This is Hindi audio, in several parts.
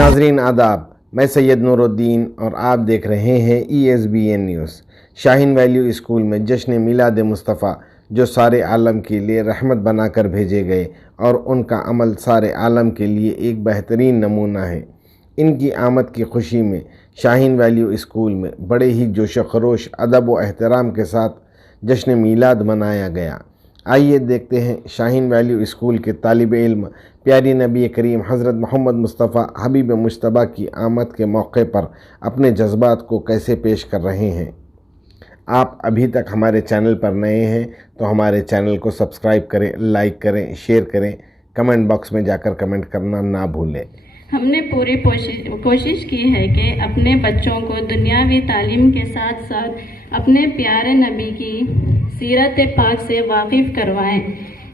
नाजरीन आदाब, मैं सैयद नूरुद्दीन और आप देख रहे हैं ESBN news. Shaheen value school में जश्न मिलाद मुस्तफ़ा जो सारे आलम के लिए रहमत बनाकर भेजे गए और उनका अमल सारे आलम के लिए एक बेहतरीन नमूना है। इनकी आमद की खुशी में शाहीन वैल्यू स्कूल में बड़े ही जोश व खरोश, अदब व एहतराम के साथ जश्न मिलाद मनाया गया। आइए देखते हैं शाहीन वैल्यू स्कूल के तालिब इल्म प्यारी नबी करीम हज़रत मोहम्मद मुस्तफ़ा हबीब मुश्तबा की आमद के मौके पर अपने जज्बात को कैसे पेश कर रहे हैं। आप अभी तक हमारे चैनल पर नए हैं तो हमारे चैनल को सब्सक्राइब करें, लाइक करें, शेयर करें, कमेंट बॉक्स में जाकर कमेंट करना ना भूलें। हमने पूरी कोशिश की है कि अपने बच्चों को दुनियावी तालीम के साथ साथ अपने प्यारे नबी की सीरत पाक से वाकिफ़ करवाएं।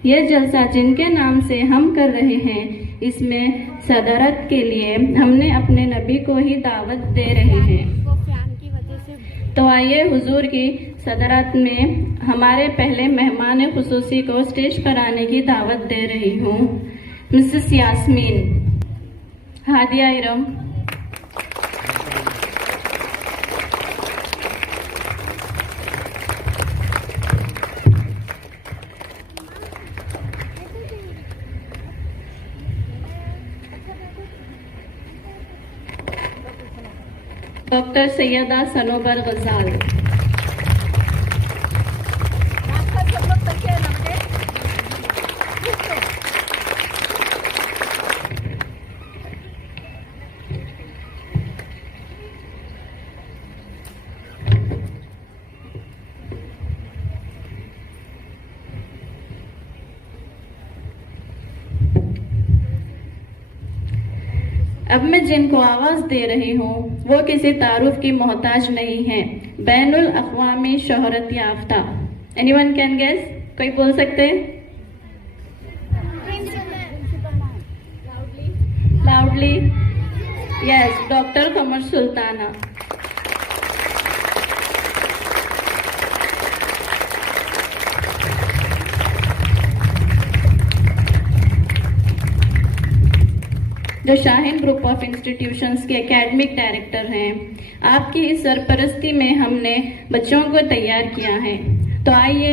यह जलसा जिनके नाम से हम कर रहे हैं, इसमें सदरत के लिए हमने अपने नबी को ही दावत दे रहे हैं। तो आइए हुजूर की सदरत में हमारे पहले मेहमान खुसूसी को स्टेज पर आने की दावत दे रही हूँ। मिसेस यास्मीन, हादिया इरम, डॉक्टर सैयदा सनोबर गजाल, अब मैं जिनको आवाज दे रही हूँ वो किसी तारुफ की मोहताज नहीं है, बैनुल अक़वामी शोहरत याफ्ता। Anyone can guess? कोई बोल सकते? Loudly? Yes, doctor Qamar Sultana. जो शाहीन ग्रुप ऑफ इंस्टीट्यूशंस के एकेडमिक डायरेक्टर हैं। आपकी इस सरपरस्ती में हमने बच्चों को तैयार किया है। तो आइए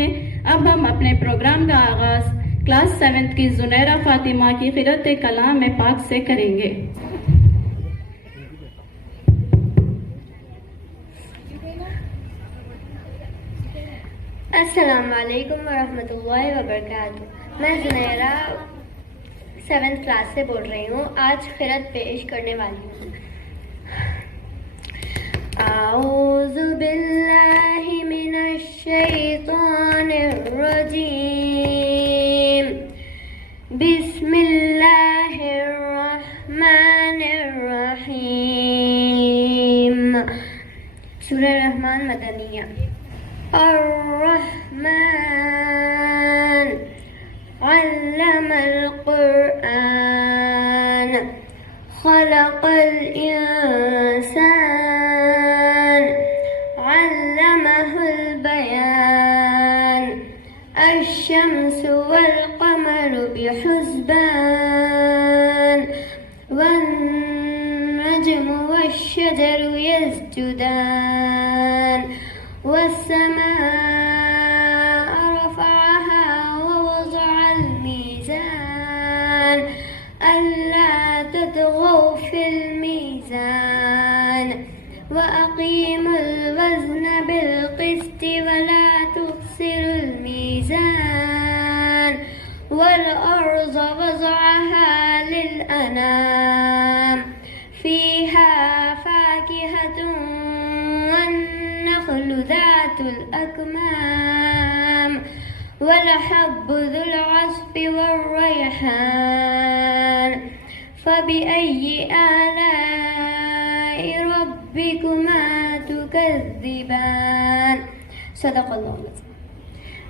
अब हम अपने प्रोग्राम का आगाज क्लास 7th की जुनैरा फातिमा की क़िरात कलाम पाक से करेंगे। अस्सलाम वालेकुम वरहमतुल्लाहि वबरकातुहू। मैं जुनैरा 7th क्लास से बोल रही हूँ। आज क़िरात पेश करने वाली हूँ। आऊज़ु बिल्लाहि मिनश शैतानिर रजीम। बिस्मिल्लाहिर रहमानिर रहीम। सूरह रहमान मदनिया। अर्रहमान अल्लमल क़ुरआन ख़लक़ल इंसान अल्लमहुल बयान। अश-शम्सु वल क़मरु बिहुस्बान वन-नज्मु वश-शजरु यस्जुदान वस-समाअ रफ़अहा ववज़अल मीज़ान अल्ला ततग़ौ फ़िल मीज़ान वअक़ीमुल वज़्न बिल क़िस्ति वला तुख़सिरुल मीज़ान वल अर्ज़ वज़अहा लिल अनाम फ़ीहा फ़ाकिहतुन वन्नख़्लु ज़ातुल अकमाम वलहब्बु ज़ुल अस्फ़ि वर्रैहान फ़बिअय्यि आलाइ रब्बिकुमा तुकज़्ज़िबान। सदक़ल्लाहु।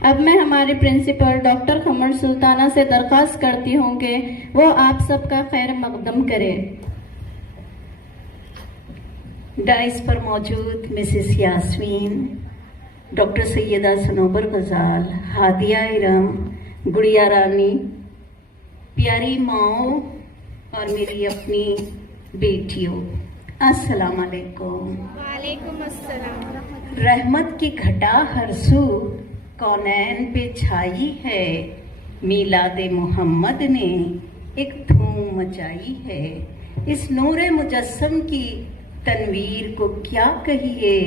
अब मैं हमारे प्रिंसिपल डॉक्टर कमर सुल्ताना से दरख्वास्त करती हूँ कि वो आप सबका खैर मकदम करें। डाइस पर मौजूद मिसेस यास्मीन, डॉक्टर सैयदा सनोबर गजाल, हादिया इरम, गुड़िया रानी, प्यारी माओ और मेरी अपनी बेटियों, अस्सलाम वालेकुम। वालेकुम अस्सलाम। रहमत की घटा हर सू कौनैन पे छाई है, मीलादे मोहम्मद ने एक धूम मचाई है। इस नूरे मुजस्सम की तनवीर को क्या कहिए,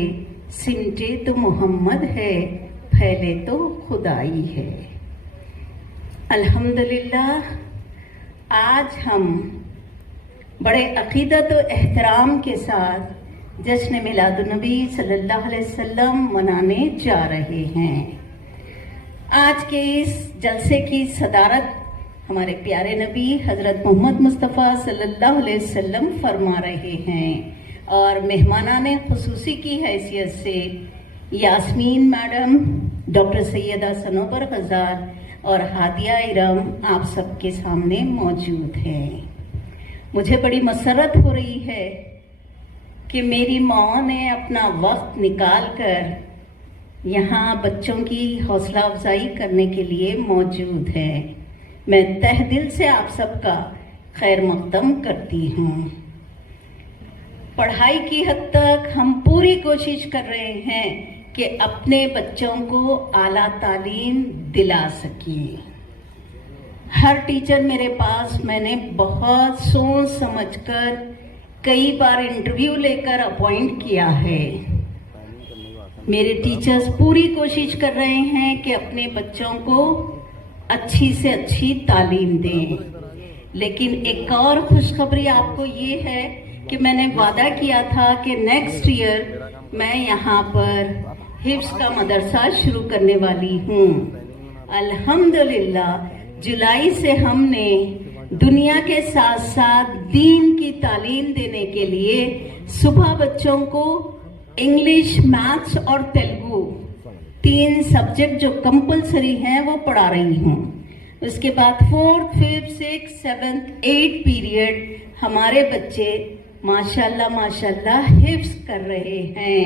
सिमटे तो मोहम्मद है, फैले तो खुदाई है। अल्हम्दुलिल्लाह, आज हम बड़े अकीदत और एहतराम के साथ जश्न मिलादुन्नबी सल्लल्लाहु अलैहि वसल्लम मनाने जा रहे हैं। आज के इस जलसे की सदारत हमारे प्यारे नबी हजरत मोहम्मद मुस्तफ़ा सल्लल्लाहु अलैहि वसल्लम फरमा रहे हैं और मेहमानाने खुसूसी की हैसियत से यास्मीन मैडम, डॉक्टर सैयदा सनोबर गजाल और हादिया इरम आप सबके सामने मौजूद हैं। मुझे बड़ी मसरत हो रही है कि मेरी माँ ने अपना वक्त निकाल कर यहाँ बच्चों की हौसला अफजाई करने के लिए मौजूद है। मैं तहे दिल से आप सबका खैर मकदम करती हूँ। पढ़ाई की हद तक हम पूरी कोशिश कर रहे हैं कि अपने बच्चों को आला तालीम दिला सकें। हर टीचर मेरे पास मैंने बहुत सोच समझकर कई बार इंटरव्यू लेकर अपॉइंट किया है। मेरे टीचर्स पूरी कोशिश कर रहे हैं कि अपने बच्चों को अच्छी से अच्छी तालीम दें। लेकिन एक और खुशखबरी आपको ये है कि मैंने वादा किया था कि नेक्स्ट ईयर मैं यहाँ पर हिफ्स का मदरसा शुरू करने वाली हूँ। अल्हम्दुलिल्लाह, जुलाई से हमने दुनिया के साथ साथ दीन की तालीम देने के लिए सुबह बच्चों को इंग्लिश, मैथ्स और तेलुगु 3 सब्जेक्ट जो कंपलसरी हैं वो पढ़ा रही हूँ। उसके बाद 4th, 5th, 6th, 7th, 8th period हमारे बच्चे माशाल्लाह माशाल्लाह हिफ्स कर रहे हैं।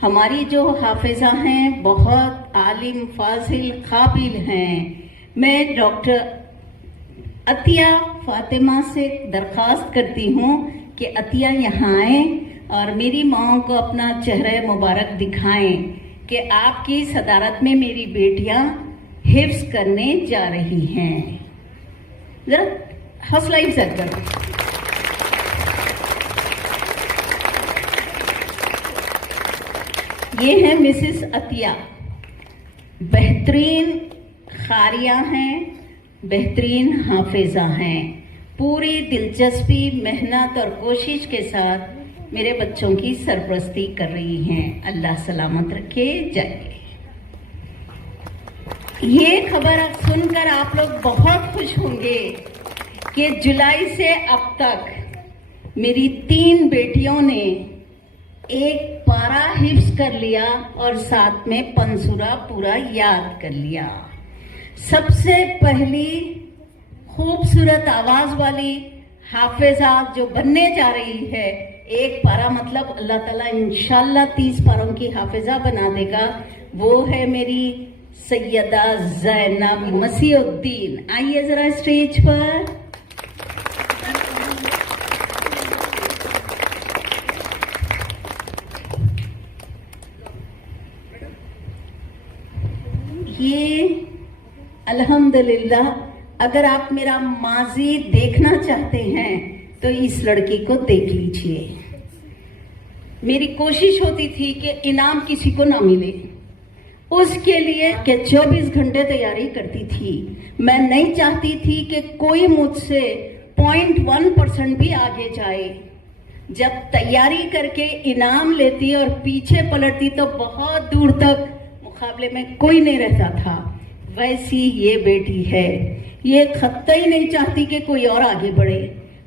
हमारी जो हाफिजा हैं बहुत आलिम, फाजिल, काबिल हैं। मैं डॉक्टर अतिया फातिमा से दरख्वास्त करती हूँ कि अतिया यहाँ आए और मेरी माँ को अपना चेहरा मुबारक दिखाएं कि आपकी सदारत में मेरी बेटियाँ हिफ्स करने जा रही हैं। जरा हौसला अफजाई करो। ये है मिसेस अतिया, बेहतरीन खारिया हैं, बेहतरीन हाफिजा हैं। पूरी दिलचस्पी, मेहनत और कोशिश के साथ मेरे बच्चों की सरपरस्ती कर रही हैं। अल्लाह सलामत रखे। जाइए। ये खबर अब सुनकर आप लोग बहुत खुश होंगे कि जुलाई से अब तक मेरी 3 बेटियों ने एक पारा हिफ्स कर लिया और साथ में पंसूरा पूरा याद कर लिया। सबसे पहली खूबसूरत आवाज वाली हाफिजा जो बनने जा रही है, एक पारा मतलब अल्लाह ताला इंशाल्लाह 30 पारों की हाफिजा बना देगा, वो है मेरी सैयदा ज़ैनब मसीहुद्दीन। आइए जरा स्टेज पर। ये अल्हम्दुलिल्लाह, अगर आप मेरा माजी देखना चाहते हैं तो इस लड़की को देख लीजिए। मेरी कोशिश होती थी कि इनाम किसी को ना मिले, उसके लिए कि 24 घंटे तैयारी करती थी। मैं नहीं चाहती थी कि कोई मुझसे 0.1% भी आगे जाए। जब तैयारी करके इनाम लेती और पीछे पलटती तो बहुत दूर तक मुकाबले में कोई नहीं रहता था। वैसी ये बेटी है, ये कतई नहीं चाहती कि कोई और आगे बढ़े।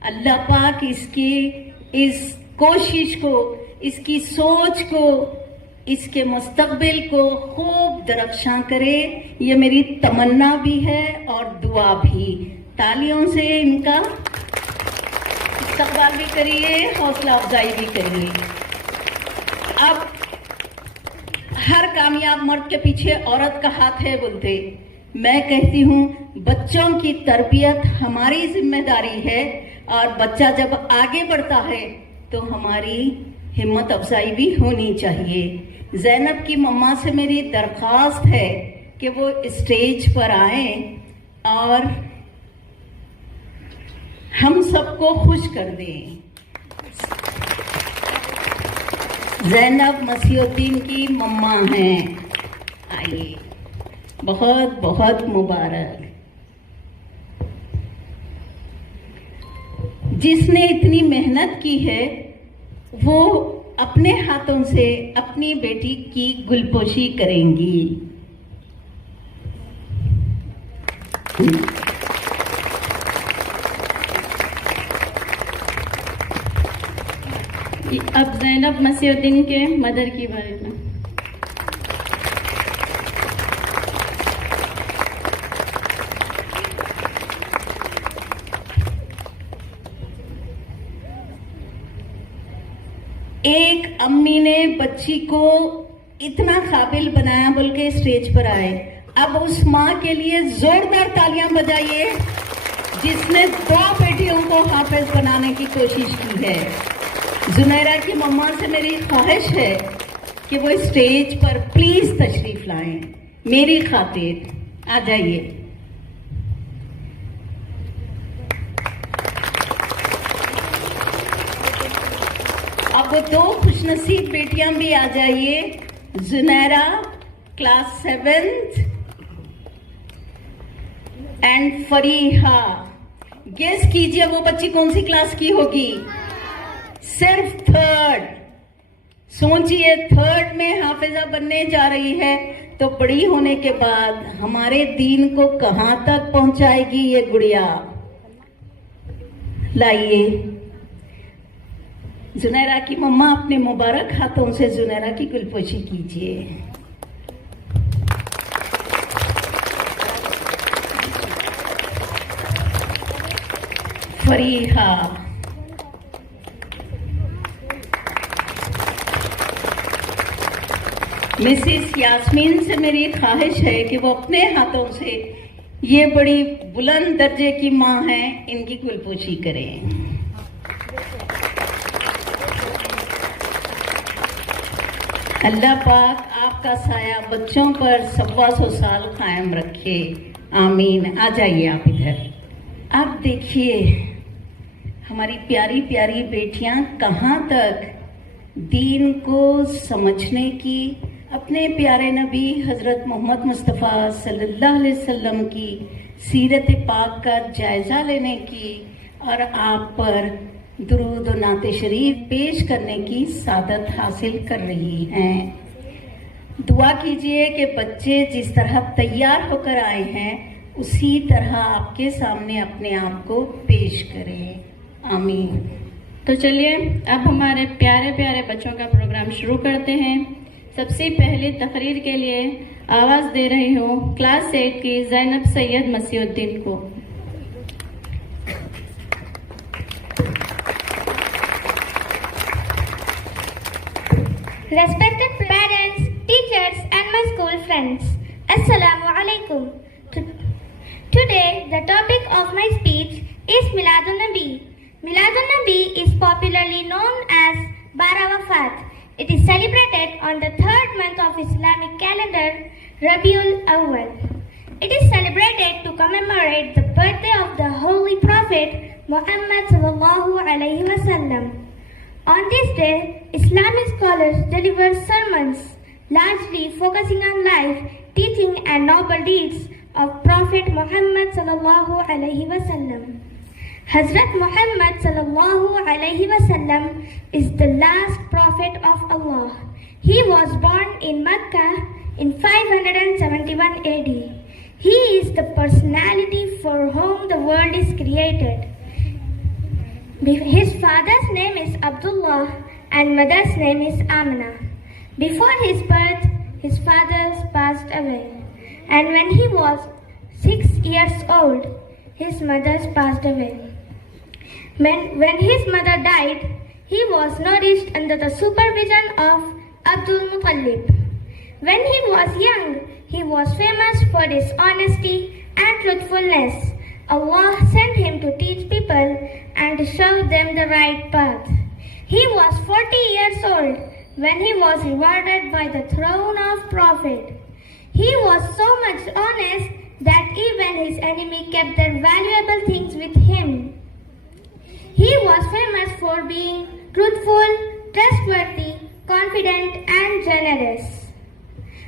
अल्लाह पाक इसकी इस कोशिश को, इसकी सोच को, इसके मुस्तकबिल को खूब दरख्शां करे, ये मेरी तमन्ना भी है और दुआ भी। तालियों से इनका इस्तकबाल भी करिए, हौसला अफजाई भी करिए। अब हर कामयाब मर्द के पीछे औरत का हाथ है बोलते, मैं कहती हूँ बच्चों की तरबियत हमारी जिम्मेदारी है, और बच्चा जब आगे बढ़ता है तो हमारी हिम्मत अफजाई भी होनी चाहिए। ज़ैनब की मम्मा से मेरी दरख्वास्त है कि वो स्टेज पर आए और हम सबको खुश कर दें। ज़ैनब मसीहुद्दीन की मम्मा हैं, आइए, बहुत बहुत मुबारक। जिसने इतनी मेहनत की है वो अपने हाथों से अपनी बेटी की गुलपोशी करेंगी। अब ज़ैनब मसीहुद्दीन के मदर की बारे में। एक अम्मी ने बच्ची को इतना काबिल बनाया बोल के स्टेज पर आए। अब उस माँ के लिए जोरदार तालियां बजाइए जिसने 2 बेटियों को हाफिज बनाने की कोशिश की है। जुनैरा की मम्मा से मेरी ख्वाहिश है कि वो स्टेज पर प्लीज तशरीफ लाएं मेरी खातिर। आ जाइए। अब 2 खुशनसीब बेटियां भी आ जाइए। Junaira class 7th and Fariha. Guess कीजिए वो बच्ची कौन सी क्लास की होगी? सिर्फ 3rd। सोचिए 3rd में हाफिजा बनने जा रही है तो बड़ी होने के बाद हमारे दीन को कहां तक पहुंचाएगी ये गुड़िया। लाइए जुनैरा की मम्मा अपने मुबारक हाथों से जुनैरा की गुलपोशी कीजिए। फरीहा। मिसिस यास्मीन से मेरी ख्वाहिश है कि वो अपने हाथों से, ये बड़ी बुलंद दर्जे की माँ हैं, इनकी गुलपोशी करें। अल्लाह पाक आपका साया बच्चों पर 125 साल कायम रखे, आमीन। आ जाइए आप इधर। आप देखिए हमारी प्यारी प्यारी बेटियां कहाँ तक दीन को समझने की, अपने प्यारे नबी हजरत मोहम्मद मुस्तफ़ा सल्लल्लाहु अलैहि वसल्लम की सीरत पाक का जायजा लेने की और आप पर दुरूद और नाते शरीफ पेश करने की सादत हासिल कर रही हैं। दुआ कीजिए कि बच्चे जिस तरह तैयार होकर आए हैं उसी तरह आपके सामने अपने आप को पेश करें, आमीन। तो चलिए अब हमारे प्यारे प्यारे बच्चों का प्रोग्राम शुरू करते हैं। सबसे पहले तकरीर के लिए आवाज़ दे रही हूँ क्लास 8 की ज़ैनब सैयद मसीहुद्दीन को। Respected parents, teachers and my school friends, Assalamu alaikum. Today the topic of my speech is Miladun Nabi. Miladun Nabi is popularly known as Barawafat. It is celebrated on the 3rd month of Islamic calendar, Rabiul Awwal. It is celebrated to commemorate the birthday of the Holy Prophet Muhammad sallallahu alaihi wasallam. On this day, Islamic scholars deliver sermons, largely focusing on life, teaching and noble deeds of Prophet Muhammad sallallahu alaihi wasallam. Hazrat Muhammad sallallahu alaihi wasallam is the last prophet of Allah. He was born in Mecca in 571 AD. He is the personality for whom the world is created. His father's name is Abdullah and mother's name is Amina. Before his birth, his father passed away. And when he was 6 years old, his mother passed away. When his mother died, he was nourished under the supervision of Abdul Muttalib. When he was young, he was famous for his honesty and truthfulness. Allah sent him to teach people and to show them the right path. He was 40 years old when he was rewarded by the throne of Prophet. He was so much honest that even his enemy kept their valuable things with him. He was famous for being truthful, trustworthy, confident and generous.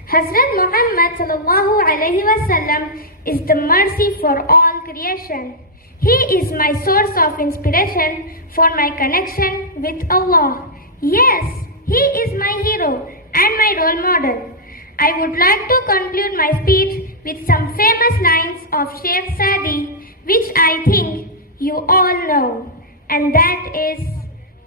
Hazrat Muhammad sallallahu alaihi wasallam is the mercy for all creation. He is my source of inspiration for my connection with Allah. Yes, he is my hero and my role model. I would like to conclude my speech with some famous lines of Sheikh Sadi, which I think you all know, and that is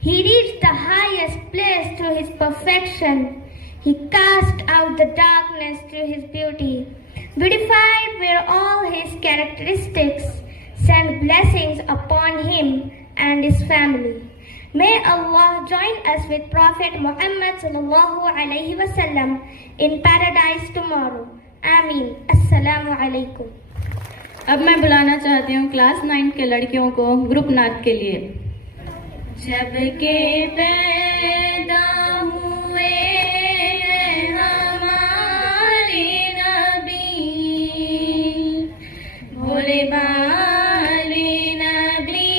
He reached the highest place through his perfection. He cast out the darkness through his beauty. Beautified were all his characteristics. Send blessings upon him and his family. May Allah join us with Prophet Muhammad sallallahu alaihi wasallam in paradise tomorrow. Ameen. Assalamu alaikum. अब मैं बुलाना चाहती हूँ क्लास 9 के लड़कियों को ग्रुप नाच के लिए। जब के पैदा हुए हमारे नबी, भोले भाले नबी,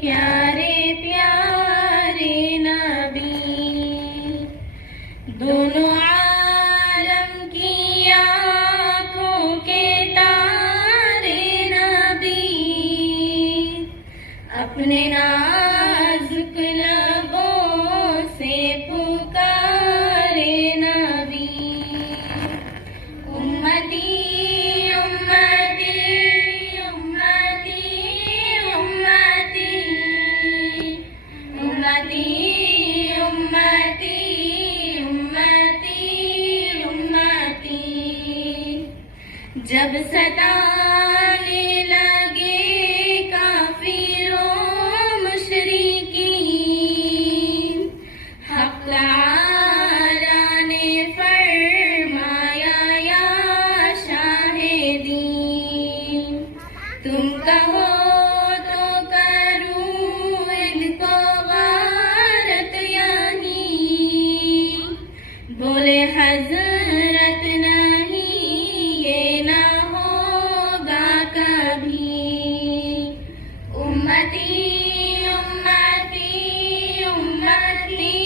प्यारे प्यारे नबी, दोनों आलम की आँखों के तारे नबी, अपने नाजुक लबों से पुकारे नबी। उम्मती उम्मती उम्मती उम्मती उम्मती उम्मती उम्मती उम्मती। जब सताने लगे काफिरों मुशरिकीन, हक़ ताला ने फरमाया या शाहिदीन, तुम कहो तो करूं इनको गारत यहीं, बोले हज़रत नहीं ये ना होगा कभी। उम्मती उम्मती उम्मती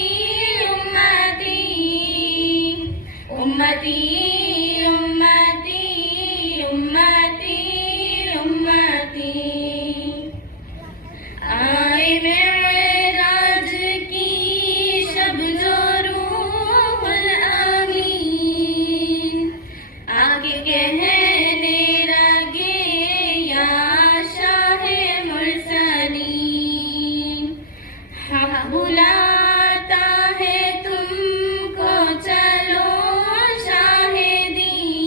उम्मती उम्मती उम्मती उम्मती उम्मती। आए मेराज की शब जो रूहुल अमीन, आगे कहने लगे या शाहे मुरसलीन, हक़ बुलाता है तुमको चलो शाहिदीन,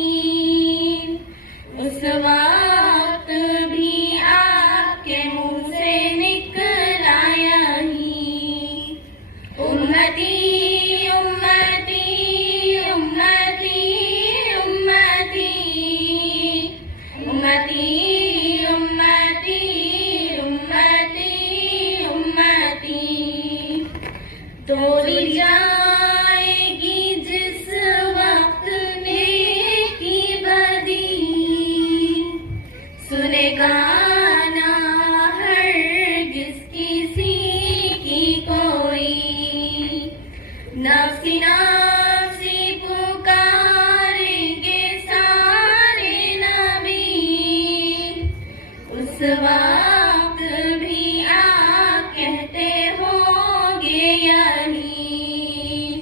उस वक्त भी आपके मुंह से निकला यहीं, उम्मती उम्मती उम्मती उम्मती उम्मती उम्मती उम्मती उम्मती। तोड़ी जाएगी जिस वक्त नेकी बदी, सुनेगा ना हरगिज़ किसी की कोई, नफ्सी नफ्सी पुकारेंगे सारे नबी, उस वक्त भी आप कहते होंगे यहीं,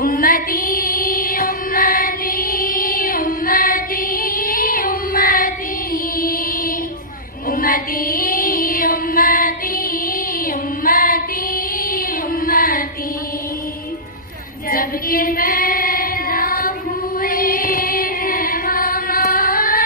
उम्मती उम्मती उम्मती उम्मती उम्मती उम्मती उम्मती उम्मती। जब के पैदा हुए हैं हमारे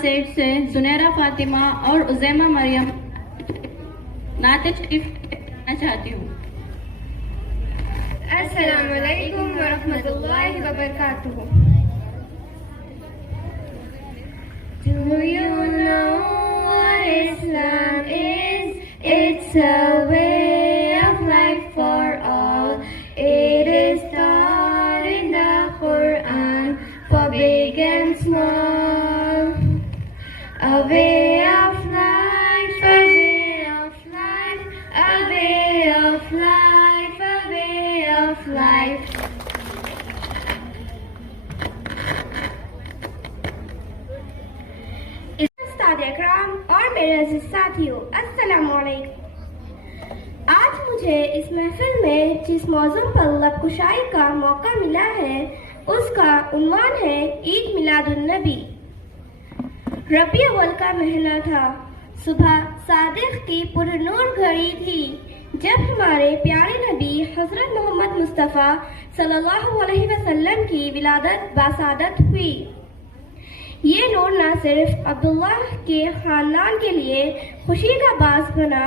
सेठ से जुनैरा फातिमा और उज़ैमा मरियम नाते शरीफ कहना चाहती हूँ। अस्सलामु अलैकुम वरहमतुल्लाहि वबरकातुहू। Do you know what Islam is? It's a way of life for all. It is taught in the Quran for big and small. A way of life, a way of life, a way of life, a way of life. इस्ताद-ए-किराम और मेरे अजीज साथियों, अस्सलामु अलैकुम। आज मुझे इस महफिल में जिस मौजू पर लब कुशाई का मौका मिला है उसका उन्वान है ईद मिलादुन्नबी। रबी अव्वल का महीना था। सुबह सादिक की पुरनूर घड़ी थी जब हमारे प्यारे नबी हजरत मोहम्मद मुस्तफ़ा सल्लल्लाहु अलैहि वसल्लम की विलादत बासादत हुई। ये नूर न सिर्फ अब्दुल्ला के खानदान के लिए खुशी का बास बना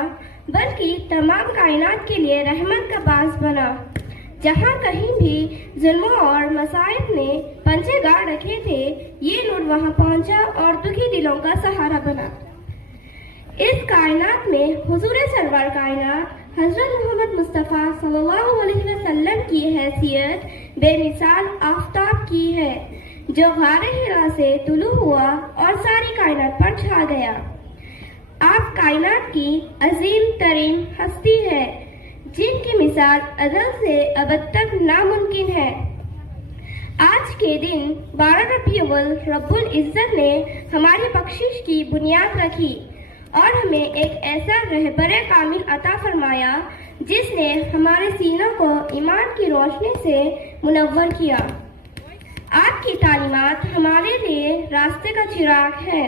बल्कि तमाम कायनात के लिए रहमत का बास बना। जहाँ कहीं भी जुल्मों और मसाइब ने पंजे गाड़ रखे थे, ये नूर वहाँ पहुँचा और दुखी दिलों का सहारा बना। इस कायनात में हुजूर सरवर कायनात हजरत मोहम्मद मुस्तफ़ा सल्लल्लाहु अलैहि वसल्लम की हैसियत बेमिसाल आफताब की है जो गारे हिरा से तुलू हुआ और सारी कायनात पर छा गया। आप कायनात की अजीम तरीन हस्ती है जिनकी मिसाल अज़ल से अबद तक नामुमकिन है। आज के दिन 12 रबी अव्वल रब्बुल इज़्ज़त ने हमारी बख्शिश की बुनियाद रखी और हमें एक ऐसा रहबर कामिल अता फरमाया जिसने हमारे सीनों को ईमान की रोशनी से मुनव्वर किया। आपकी तालीमात हमारे लिए रास्ते का चिराग है।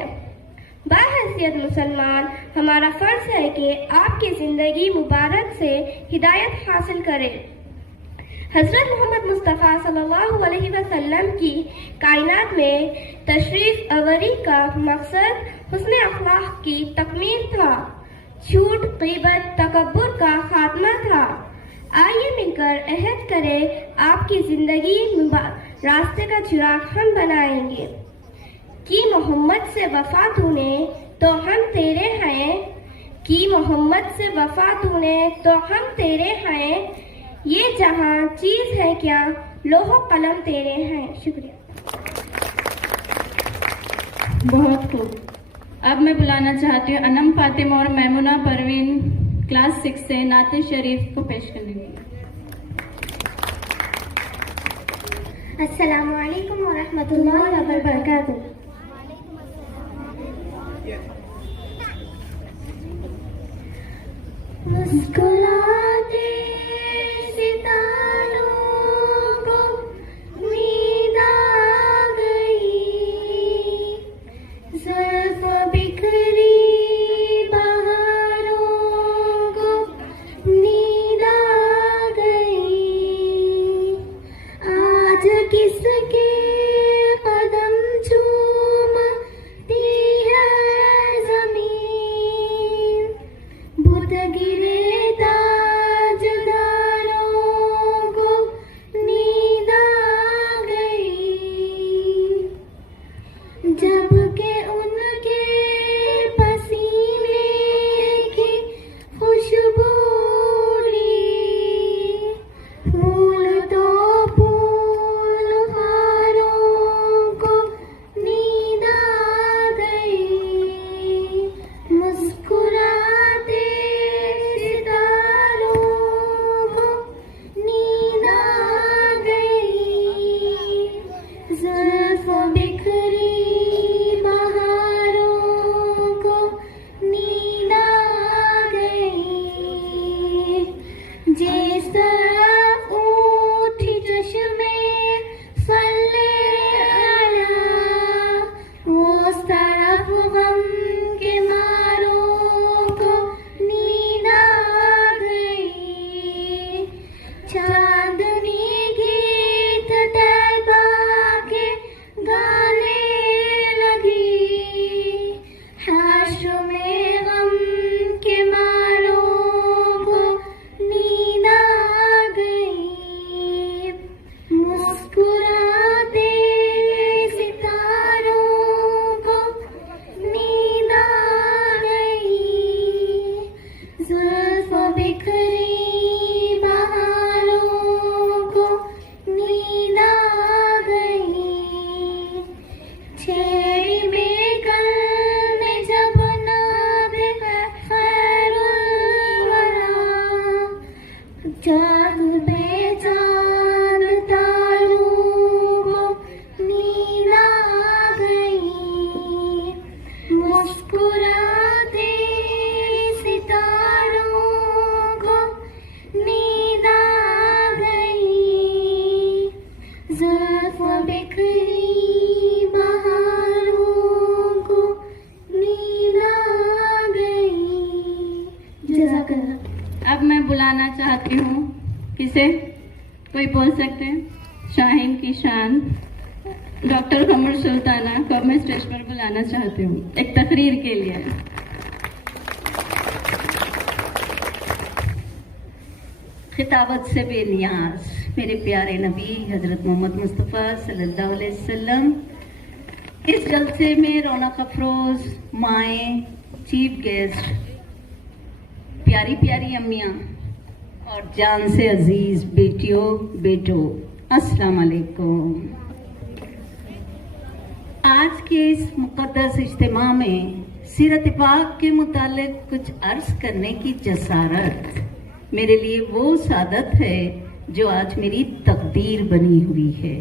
बाहैसियत मुसलमान हमारा फर्ज है कि आपकी ज़िंदगी मुबारक से हिदायत हासिल करें। हज़रत मोहम्मद मुस्तफ़ा सल्लल्लाहु अलैहि वसल्लम की कायनात में तशरीफ़ अवरी का मकसद हुस्न अखलाक की तकमील था, झूठ, ग़ीबत, तकब्बुर का खात्मा था। आइए मिलकर अहद करें आपकी ज़िंदगी रास्ते का चिराग हम बनाएंगे। कि मोहम्मद से वफा तूने तो हम तेरे हैं, कि मोहम्मद से वफा तूने तो हम तेरे हैं, ये जहां चीज़ है क्या लोहो कलम तेरे हैं। शुक्रिया। बहुत खूब। अब मैं बुलाना चाहती हूँ अनम फातिमा और मैमुना परवीन क्लास 6 से नाते शरीफ को पेश करने के लिए। अस्सलामु अलैकुम व रहमतुल्लाहि व बरकातुहू। मुस्कुराते सितारों को नींद आ गई, ज़ुल्फ़ बिखरी बहारों को नींद आ गई। आज किसके कदम चूमती है ज़मीन, बुत गिरे ताजदारों को नींद आ गई। जबकि उनके पसीने की खुशबू उड़ी, फूल तो फूल हारों को नींद आ गई। मुस्कुराते सितारों को नींद आ गई, ज़ुल्फ़ बिखरी बहारों को नींद आ गई। जिस तरफ उठी चश्मे फले आया, उस तरफ गम के मारों को नींद आ गई। चांदनी गीत तैबा के गाने लगी, चाँद पे चाँद तारों को नींद आ गई, मुस्कुराते सितारों को नींद आ गई, ज़ुल्फ़ों बिखरी बहारों को नींद आ गई। जज़ाकल्लाह। अब मैं बुलाना चाहती हूँ किसे, कोई बोल सकते हैं? शाहीन की शान डॉक्टर कमर सुल्ताना को मैं स्टेज पर बुलाना चाहती हूँ एक तकरीर के लिए। खिताबत से बेनियाज मेरे प्यारे नबी हजरत मोहम्मद मुस्तफ़ा सल्लल्लाहु अलैहि वसल्लम, इस जलसे में रौनक अफरोज माएँ, चीफ गेस्ट, प्यारी प्यारी अम्मियाँ और जान से अजीज बेटियों बेटों, अस्सलाम वालेकुम। आज के इस मुक़द्दस इज्तिमा में सीरत पाक के मुतालिक कुछ अर्ज करने की जसारत मेरे लिए वो सादत है जो आज मेरी तकदीर बनी हुई है।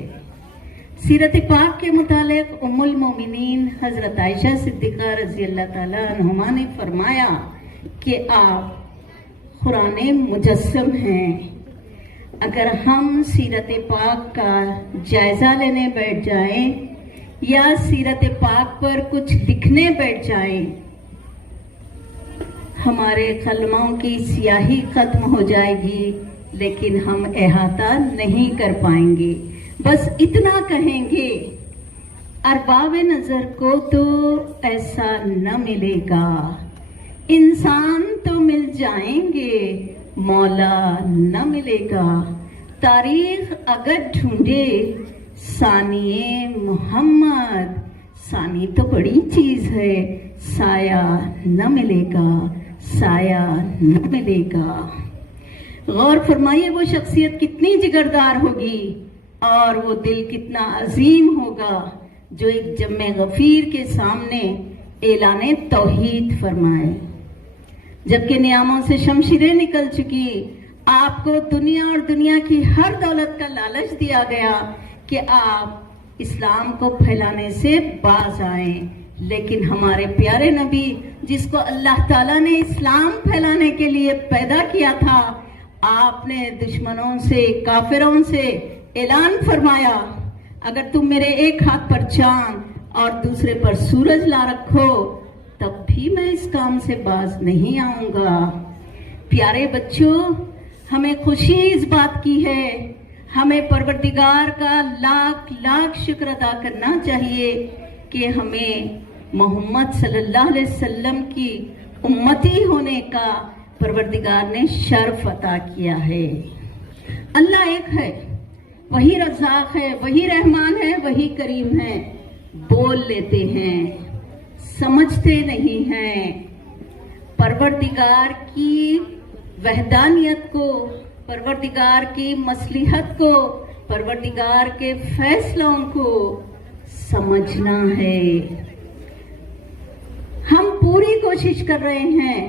सीरत पाक के मुतालिक उम्मुल मोमिनीन हजरत आयशा सिद्दीक़ा रज़ी अल्लाह ताला अन्हुमा ने फरमाया कि आप कुरान मुजस्सम हैं। अगर हम सीरत पाक का जायजा लेने बैठ जाएं या सीरत पाक पर कुछ लिखने बैठ जाएं, हमारे कलमों की स्याही खत्म हो जाएगी, लेकिन हम अहाता नहीं कर पाएंगे। बस इतना कहेंगे, अरबाब नजर को तो ऐसा न मिलेगा, इंसान तो मिल जाएंगे, मौला न मिलेगा। तारीख अगर ढूंढे सानिए मोहम्मद, सानी तो बड़ी चीज है, साया न मिलेगा, साया न मिलेगा। गौर फरमाइए वो शख्सियत कितनी जिगरदार होगी और वो दिल कितना अजीम होगा जो एक जम्मे गफीर के सामने ऐलाने तौहीद फरमाए। जबकि नियामों से शमशीरें निकल चुकी, आपको दुनिया और दुनिया की हर दौलत का लालच दिया गया कि आप इस्लाम को फैलाने से बाज आए, लेकिन हमारे प्यारे नबी जिसको अल्लाह ताला ने इस्लाम फैलाने के लिए पैदा किया था, आपने दुश्मनों से, काफिरों से ऐलान फरमाया, अगर तुम मेरे एक हाथ पर चांद और दूसरे पर सूरज ला रखो तब भी मैं इस काम से बाज नहीं आऊंगा। प्यारे बच्चों, हमें खुशी इस बात की है, हमें परवरदिगार का लाख लाख शुक्र अदा करना चाहिए कि हमें मोहम्मद सल्लल्लाहु अलैहि वसल्लम की उम्मती होने का परवरदिगार ने शर्फ अता किया है। अल्लाह एक है, वही रज़ाक है, वही रहमान है, वही करीम है। बोल लेते हैं, समझते नहीं हैं। परवरदिगार की वहदानियत को, परवरदिगार की मसलिहत को, परवरदिगार के फैसलों को समझना है। हम पूरी कोशिश कर रहे हैं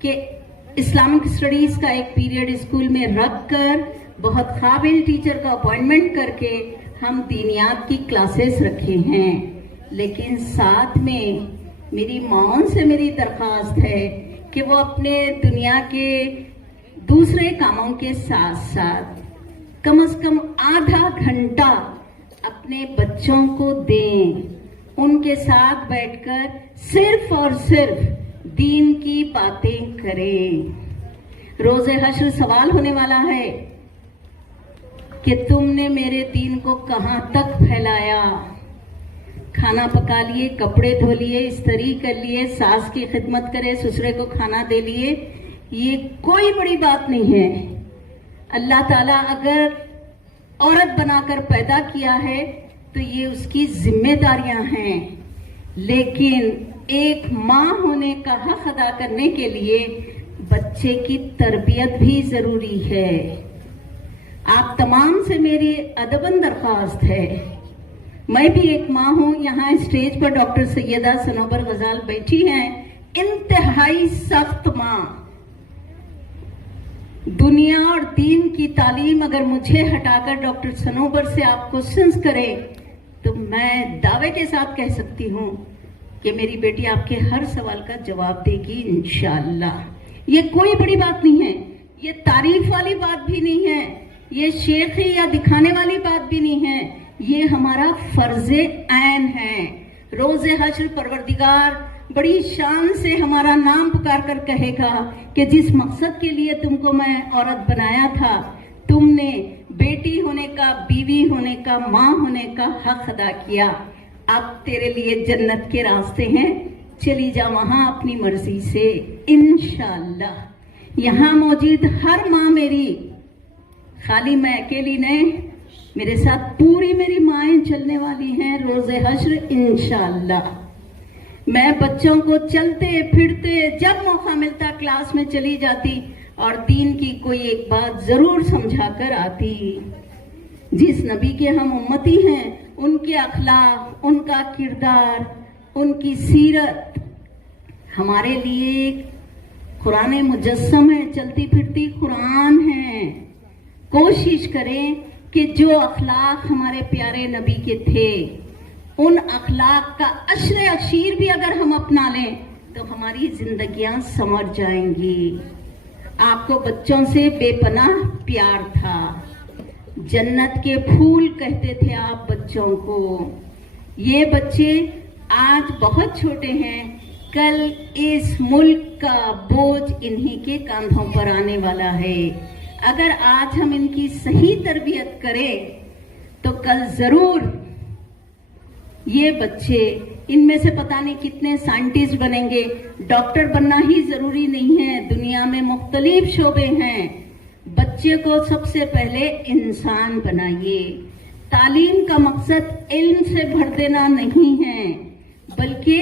कि इस्लामिक स्टडीज का एक पीरियड स्कूल में रखकर बहुत काबिल टीचर का अपॉइंटमेंट करके हम दीनियात की क्लासेस रखे हैं, लेकिन साथ में मेरी माओं से मेरी दरख्वास्त है कि वो अपने दुनिया के दूसरे कामों के साथ साथ कम से कम आधा घंटा अपने बच्चों को दें, उनके साथ बैठकर सिर्फ और सिर्फ दीन की बातें करें। रोज़े हश्र सवाल होने वाला है कि तुमने मेरे दीन को कहां तक फैलाया। खाना पका लिए, कपड़े धो लिए, इस्त्री कर लिए, सास की खिदमत करे, ससुरे को खाना दे लिए, ये कोई बड़ी बात नहीं है। अल्लाह ताला अगर औरत बनाकर पैदा किया है तो ये उसकी जिम्मेदारियां हैं, लेकिन एक माँ होने का हक अदा करने के लिए बच्चे की तरबियत भी जरूरी है। आप तमाम से मेरी अदबन दरख्वास्त है, मैं भी एक माँ हूँ। यहाँ स्टेज पर डॉक्टर सैयदा सनोबर गजाल बैठी हैं, इंतहाई सख्त माँ। दुनिया और दीन की तालीम अगर मुझे हटाकर डॉक्टर सनोबर से आप क्वेश्चंस करें तो मैं दावे के साथ कह सकती हूँ कि मेरी बेटी आपके हर सवाल का जवाब देगी इंशाअल्लाह। ये कोई बड़ी बात नहीं है, ये तारीफ वाली बात भी नहीं है, ये शेखी या दिखाने वाली बात भी नहीं है, ये हमारा फर्ज ऐन है। रोज़े हश्र परवरदिगार बड़ी शान से हमारा नाम पुकार कर कहेगा कि जिस मकसद के लिए तुमको मैं औरत बनाया था, तुमने बेटी होने का, बीवी होने का, माँ होने का हक अदा किया। अब तेरे लिए जन्नत के रास्ते हैं, चली जा वहां अपनी मर्जी से इंशाअल्लाह। यहाँ मौजूद हर माँ मेरी, खाली मैं अकेली नहीं, मेरे साथ पूरी मेरी माएँ चलने वाली हैं रोज़े हश्र इंशाअल्लाह। मैं बच्चों को चलते फिरते जब मौका मिलता क्लास में चली जाती और दीन की कोई एक बात जरूर समझा कर आती। जिस नबी के हम उम्मती हैं, उनके अखलाक, उनका किरदार, उनकी सीरत हमारे लिए कुरान मुजस्सम है, चलती फिरती कुरान है। कोशिश करें कि जो अखलाक हमारे प्यारे नबी के थे, उन अखलाक का अशर अशीर भी अगर हम अपना लें तो हमारी जिंदगियां संवर जाएंगी। आपको बच्चों से बेपनाह प्यार था, जन्नत के फूल कहते थे आप बच्चों को। ये बच्चे आज बहुत छोटे हैं, कल इस मुल्क का बोझ इन्हीं के कंधों पर आने वाला है। अगर आज हम इनकी सही तरबियत करें तो कल जरूर ये बच्चे, इनमें से पता नहीं कितने साइंटिस्ट बनेंगे। डॉक्टर बनना ही जरूरी नहीं है, दुनिया में मुख्तलिफ शोबे हैं। बच्चे को सबसे पहले इंसान बनाइए। तालीम का मकसद इल्म से भर देना नहीं है, बल्कि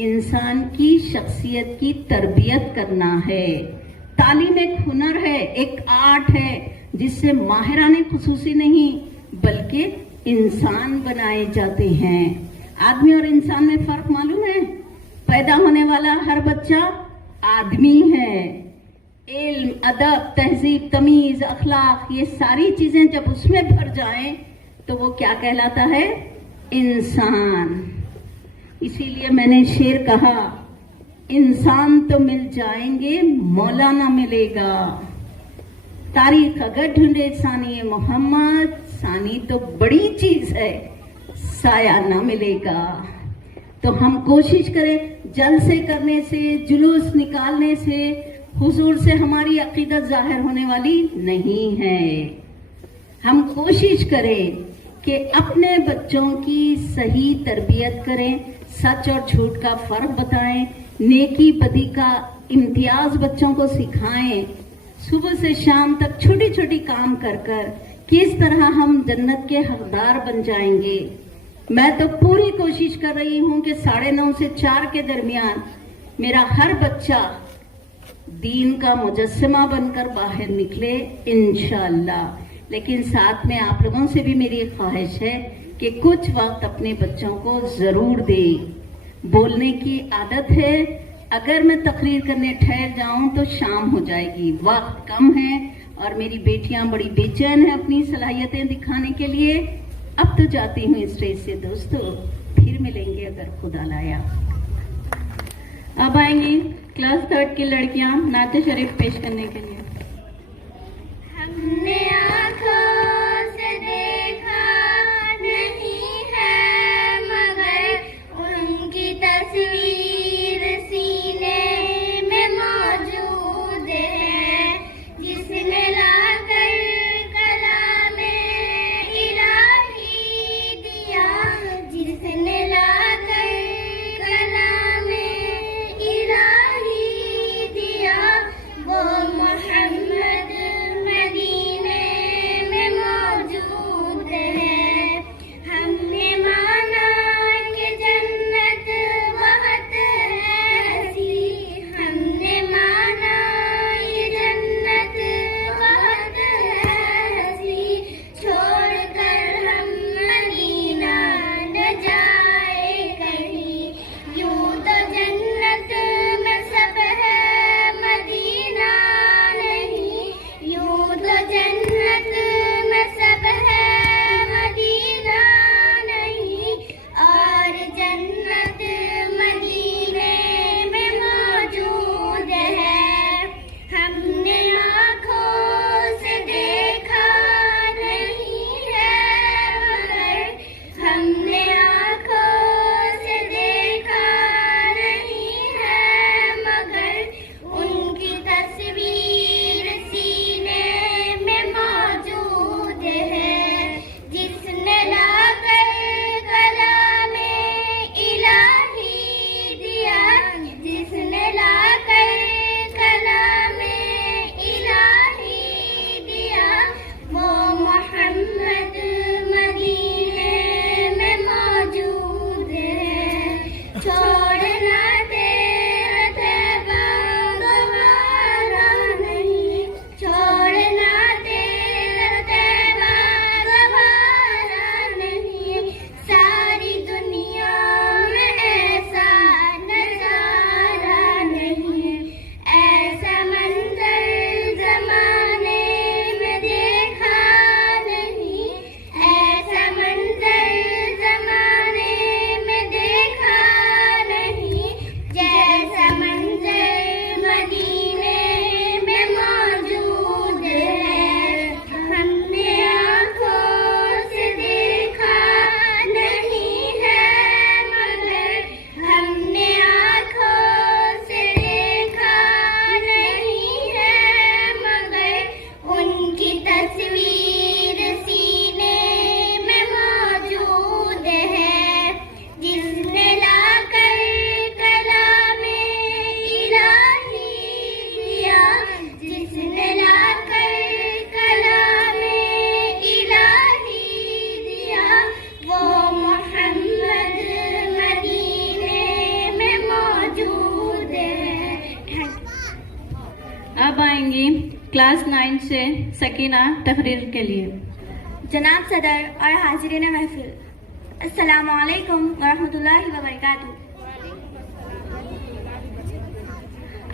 इंसान की शख्सियत की तरबियत करना है। तालीम एक हुनर है, एक आर्ट है, जिससे माहिराने खुसूसी नहीं बल्कि इंसान बनाए जाते हैं। आदमी और इंसान में फर्क मालूम है? पैदा होने वाला हर बच्चा आदमी है। इल्म, अदब, तहजीब, तमीज, अखलाक, ये सारी चीजें जब उसमें भर जाएं तो वो क्या कहलाता है? इंसान। इसीलिए मैंने शेर कहा, इंसान तो मिल जाएंगे, मौलाना मिलेगा। तारीख अगर ढूंढे सानी मोहम्मद, सानी तो बड़ी चीज है, साया ना मिलेगा। तो हम कोशिश करें, जलसे करने से, जुलूस निकालने से हुजूर से हमारी अकीदत जाहिर होने वाली नहीं है। हम कोशिश करें कि अपने बच्चों की सही तरबियत करें, सच और झूठ का फर्क बताएं, नेकी बदी का इम्तियाज बच्चों को सिखाएं। सुबह से शाम तक छोटी छोटी काम कर कर किस तरह हम जन्नत के हकदार बन जाएंगे। मैं तो पूरी कोशिश कर रही हूं कि 9:30 से 4 के दरमियान मेरा हर बच्चा दीन का मुजस्समा बनकर बाहर निकले इंशाअल्लाह। लेकिन साथ में आप लोगों से भी मेरी ख्वाहिश है कि कुछ वक्त अपने बच्चों को जरूर दें। बोलने की आदत है, अगर मैं तकरीर करने ठहर जाऊं तो शाम हो जाएगी, वक्त कम है और मेरी बेटियां बड़ी बेचैन हैं अपनी सलाहियतें दिखाने के लिए। अब तो जाती हूँ स्टेज से दोस्तों, फिर मिलेंगे अगर खुदा लाया। अब आएंगी क्लास 3 की लड़कियां नाते शरीफ पेश करने के लिए। हमने आँखों से देखा नहीं है मगर उनकी तस्वीर सीने में मौजूद है, जिसने लाकर कलामे इलाही दिया, जिसने लाकर कलामे इलाही दिया, वो मोहम्मद मदीना तो जन्नत में सब है मदीना नहीं, और जन्नत मदीने में मौजूद है। हमने आँखों से देखा नहीं है, मगर हमने आँखों से देखा नहीं है, मगर उनकी तस्वीर सीने में मौजूद है। जिसने लाकर कलामे इलाही दिया, जिसने लाकर कलामे इलाही दिया, वो मोहम्मद मदीने में मौजूद है। छोड़ना तेरा तैबा गवारा नहीं, छोड़ना तेरा तैबा गवारा नहीं। सारी दुनिया में ऐसा नजारा नहीं, ऐसा मंजर जमाने में देखा नहीं, ऐसा मंजर जमाने में देखा नहीं, जैसा मंजर मदीने में मौजूद है। हमने आँखों से देखा नहीं है, मगर हमने आँखों से देखा नहीं है, मगर उनकी तस्वीर सीने में मौजूद है। जिसने लाकर कलामे इलाही दिया, जिसने लाकर कलामे इलाही दिया, वो मोहम्मद मदीने में मौजूद है। अब आएंगी क्लास 9 से सकीना तकरीर के लिए। जनाब सदर और हाजिरीन महफिल, अस्सलामु अलैकुम वरहमतुल्लाहि वबरकातुहू।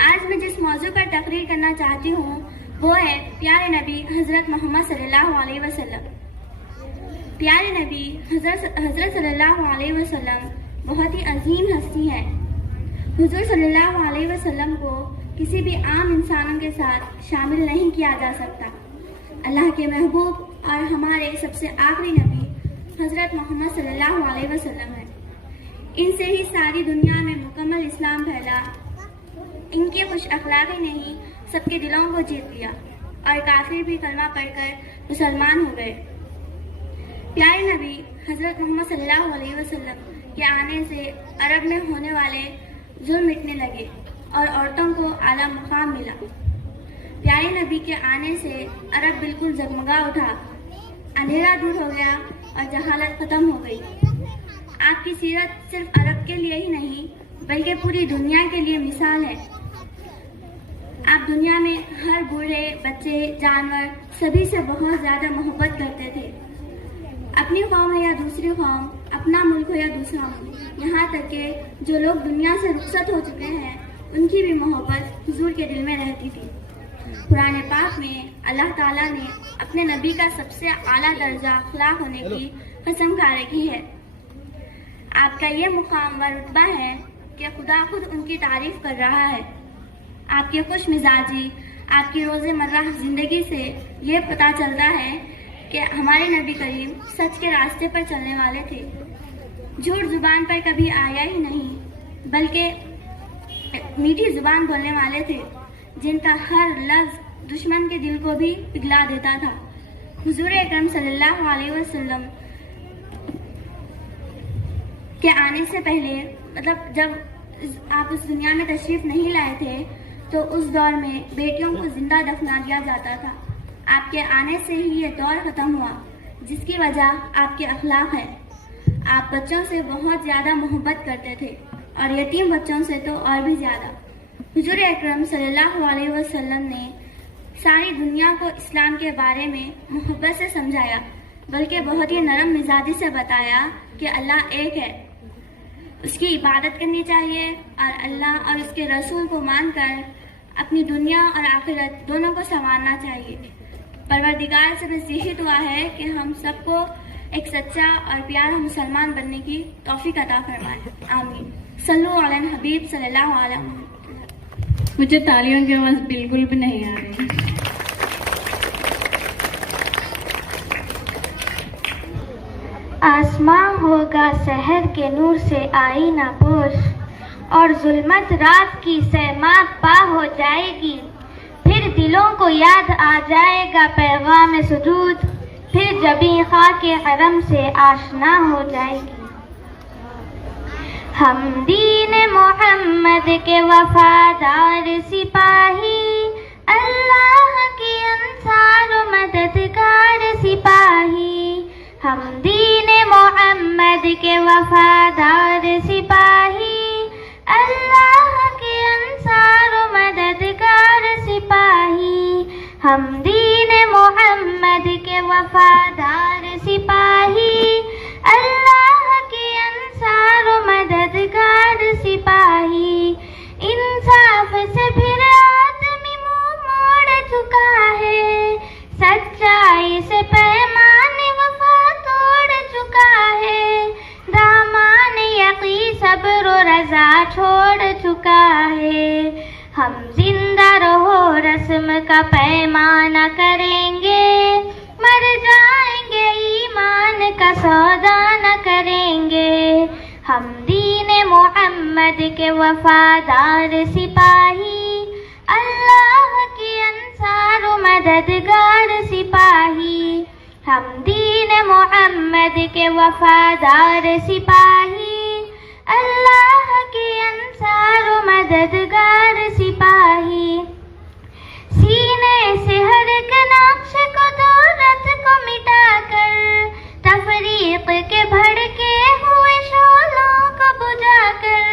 आज मैं जिस मौजू पर तकरीर करना चाहती हूँ वो है प्यारे नबी हज़रत मोहम्मद सल्लल्लाहु अलैहि वसल्लम। प्यारे नबी हज़रत सल्लल्लाहु अलैहि वसल्लम बहुत ही अजीम हस्ती है। हुज़ूर सल्लल्लाहु अलैहि वसल्लम को किसी भी आम इंसानों के साथ शामिल नहीं किया जा सकता। अल्लाह के महबूब और हमारे सबसे आखिरी नबी हज़रत मोहम्मद सल्लल्लाहु अलैहि वसल्लम है। इनसे ही सारी दुनिया में मुकम्मल इस्लाम फैला। इनकी खुश अखलाक़ी ने ही सबके दिलों को जीत लिया और काफिर भी कलमा पढ़कर मुसलमान हो गए। प्यारे नबी हज़रत मोहम्मद सल्लल्लाहु अलैहि वसल्लम के आने से अरब में होने वाले जुल्म मिटने लगे और औरतों को आला मुकाम मिला। प्यारे नबी के आने से अरब बिल्कुल जगमगा उठा, अंधेरा दूर हो गया और जहालत खत्म हो गई। आपकी सीरत सिर्फ अरब के लिए ही नहीं बल्कि पूरी दुनिया के लिए मिसाल है। आप दुनिया में हर बूढ़े, बच्चे, जानवर सभी से बहुत ज़्यादा मोहब्बत करते थे। अपनी कौम है या दूसरी कौम, अपना मुल्क हो या दूसरा मुल्क, यहाँ तक कि जो लोग दुनिया से रुखसत हो चुके हैं उनकी भी मोहब्बत हुजूर के दिल में रहती थी। कुरान पाक में अल्लाह ताला ने अपने नबी का सबसे आला दर्जा अखलाक होने की कसम खा रखी है। आपका ये मुकाम व रुतबा है कि खुदा खुद उनकी तारीफ कर रहा है। आपकी खुश मिजाजी, आपकी रोज़मर्रा ज़िंदगी से ये पता चलता है कि हमारे नबी करीम सच के रास्ते पर चलने वाले थे। झूठ जुबान पर कभी आया ही नहीं, बल्कि मीठी जुबान बोलने वाले थे जिनका हर लफ्ज़ दुश्मन के दिल को भी पिघला देता था। हुजूर अकरम सल्लल्लाहु अलैहि वसल्लम के आने से पहले, मतलब जब आप इस दुनिया में तशरीफ़ नहीं लाए थे, तो उस दौर में बेटियों को जिंदा दफना दिया जाता था। आपके आने से ही ये दौर ख़त्म हुआ, जिसकी वजह आपके अखलाक है। आप बच्चों से बहुत ज़्यादा मोहब्बत करते थे और यतीम बच्चों से तो और भी ज़्यादा। हुजूर अकरम सल्लल्लाहु अलैहि वसल्लम ने सारी दुनिया को इस्लाम के बारे में मोहब्बत से समझाया, बल्कि बहुत ही नरम मिजाजी से बताया कि अल्लाह एक है, उसकी इबादत करनी चाहिए और अल्लाह और उसके रसूल को मानकर अपनी दुनिया और आखिरत दोनों को संवारना चाहिए। परवरदिगार से बस यही दुआ है कि हम सबको एक सच्चा और प्यारा मुसलमान बनने की तौफीक अता फरमाए। आमीन। सल्लु अला हबीब सल्लल्लाहु अलैहि वसल्लम। मुझे तालियों की आवाज़ बिल्कुल भी नहीं आ रही। आसमां होगा शहर के नूर से आईना पोश, और जुल्मत रात की सहमात पा हो जाएगी। फिर दिलों को याद आ जाएगा पैगाम सुजूद, फिर जबीं खाके हरम से आशना हो जाएगी। हम दीन मोहम्मद के वफादार सिपाही, अल्लाह के अंसार मददगार सिपाही। हम दीन मोहम्मद के वफादार सिपाही, अल्लाह के अंसार मददगार सिपाही। हम दीन मोहम्मद के वफादार सिपाही, अल्लाह के अंसार मददगार सिपाही। इंसाफ से फिर आदमी मुंह मोड़ चुका है, सच्चाई से पैमान वफा तोड़ चुका है। दामान यकी सब्र रजा छोड़ चुका है। हम जिंदा रहो रस्म का पैमाना करेंगे, मर जाएंगे ईमान का सौदा न करेंगे। हम दीन मोहम्मद के वफादार सिपाही, अल्लाह के अंसार मददगार सिपाही। हम दीन मोहम्मद के वफादार सिपाही, अल्लाह के अंसार मददगार सिपाही। सीने से हर एक नक्श को दौलत को मिटाकर, तफरीक के भड़के हुए शोलों को बुझाकर,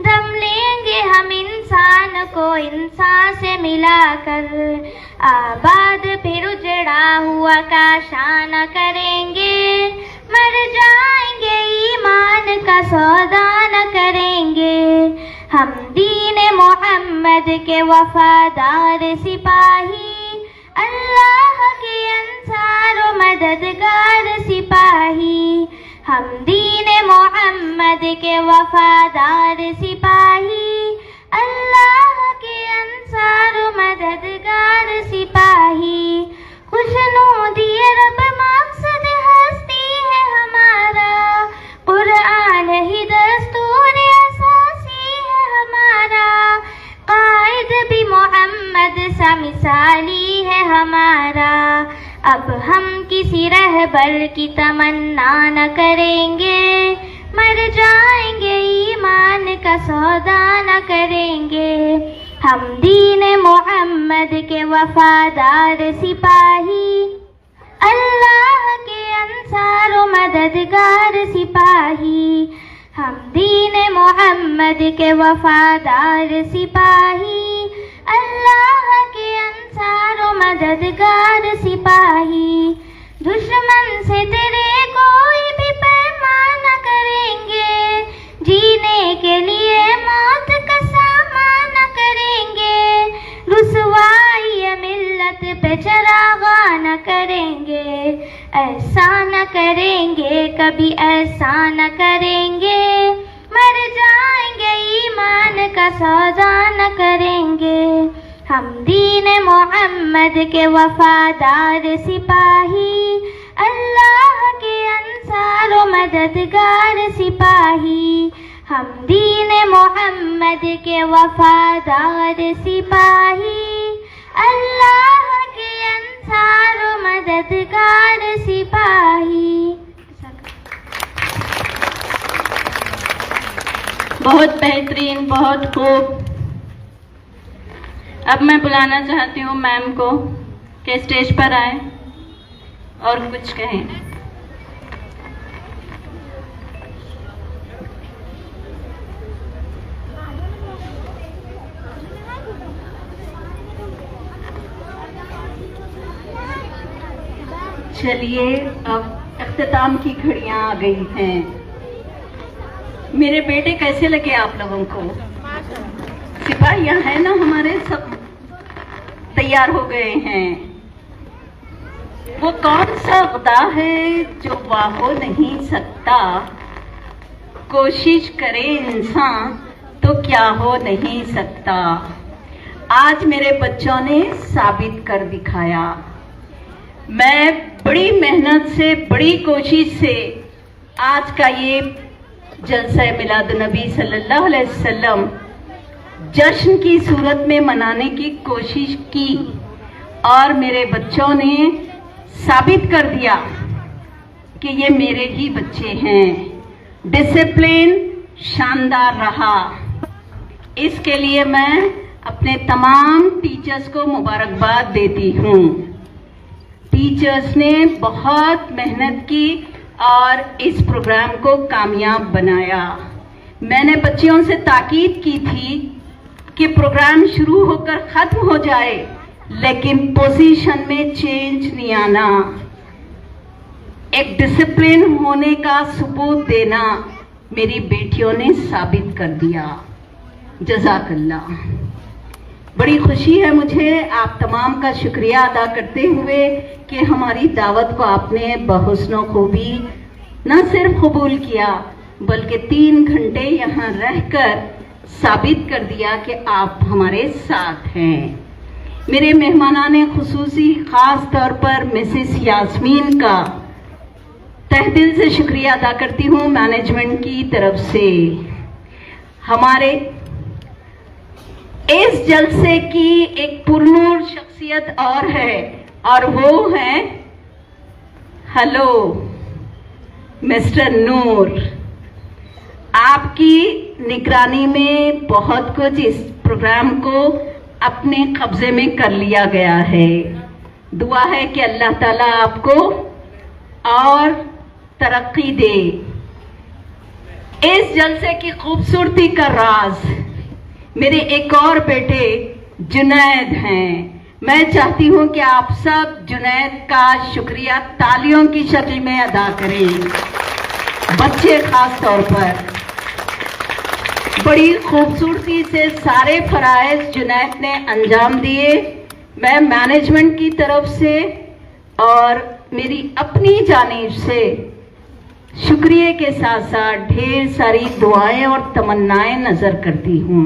दम लेंगे हम इंसान को इंसान से मिलाकर। आबाद फिर उजड़ा हुआ का शान करेंगे, मर जाएंगे ईमान का सौदा न करेंगे। हम दीन मोहम्मद के वफादार सिपाही, अल्लाह के अंसार मददगार सिपाही। हम दीन मोहम्मद के वफादार सिपाही, अल्लाह के अंसार मददगार सिपाही। खुशनूदी रब मकसद हस्ती है हमारा, कुरान ही दस्तूर असासी है हमारा। कायद भी मोहम्मद सा मिसाली है हमारा। अब हम किसी रहबर की तमन्ना न करेंगे, मर जाएंगे ईमान का सौदा न करेंगे। हम दीन मोहम्मद के वफादार सिपाही, अल्लाह के अंसार मददगार सिपाही। हम दीन मोहम्मद के वफादार सिपाही, अल्लाह के अंसार मददगार सिपाही। दुश्मन से तेरे कोई भी पैमाना करेंगे, जीने के लिए मौत का सामना करेंगे। रुसवाई मिल्लत पे चरागा न करेंगे, ऐसा न करेंगे कभी ऐसा न करेंगे। मर जाएंगे ईमान का सौदा न करेंगे। हम दीन मोहम्मद के वफादार सिपाही, अल्लाह के अंसार मददगार सिपाही। हम दीन मोहम्मद के वफादार सिपाही, अल्लाह के अंसार मददगार सिपाही। बहुत बेहतरीन, बहुत खूब। अब मैं बुलाना चाहती हूँ मैम को कि स्टेज पर आए और कुछ कहें। चलिए, अब इख्तिताम की घड़ियां आ गई हैं। मेरे बेटे कैसे लगे आप लोगों को? सिपाहियां हैं ना हमारे, सब तैयार हो गए हैं। वो कौन सा खुदा है जो वाहो नहीं सकता, कोशिश करे इंसान तो क्या हो नहीं सकता। आज मेरे बच्चों ने साबित कर दिखाया। मैं बड़ी मेहनत से, बड़ी कोशिश से आज का ये जलसा मिलादुन्नबी सल्लल्लाहु अलैहि वसल्लम जश्न की सूरत में मनाने की कोशिश की और मेरे बच्चों ने साबित कर दिया कि ये मेरे ही बच्चे हैं। डिसिप्लिन शानदार रहा। इसके लिए मैं अपने तमाम टीचर्स को मुबारकबाद देती हूँ। टीचर्स ने बहुत मेहनत की और इस प्रोग्राम को कामयाब बनाया। मैंने बच्चियों से ताकीद की थी कि प्रोग्राम शुरू होकर खत्म हो जाए लेकिन पोजीशन में चेंज नहीं आना। एक डिसिप्लिन होने का सबूत देना मेरी बेटियों ने साबित कर दिया। जज़ाकल्लाह। बड़ी खुशी है मुझे आप तमाम का शुक्रिया अदा करते हुए कि हमारी दावत को आपने बहुस्नो खूबी न सिर्फ कबूल किया बल्कि 3 घंटे यहाँ रहकर साबित कर दिया कि आप हमारे साथ हैं। मेरे मेहमानाने खुसूसी खास तौर पर मिसेस यास्मीन का तहे दिल से शुक्रिया अदा करती हूँ मैनेजमेंट की तरफ से। हमारे इस जलसे की एक पुरनूर शख्सियत और है और वो है हेलो मिस्टर नूर। आपकी निगरानी में बहुत कुछ इस प्रोग्राम को अपने कब्जे में कर लिया गया है। दुआ है कि अल्लाह ताला आपको और तरक्की दे। इस जलसे की खूबसूरती का राज मेरे एक और बेटे जुनैद हैं। मैं चाहती हूं कि आप सब जुनैद का शुक्रिया तालियों की शक्ल में अदा करें। बच्चे खास तौर पर बड़ी खूबसूरती से सारे फराइज जुनैद ने अंजाम दिए। मैं मैनेजमेंट की तरफ से और मेरी अपनी जानिब से शुक्रिया के साथ साथ ढेर सारी दुआएं और तमन्नाएं नजर करती हूँ।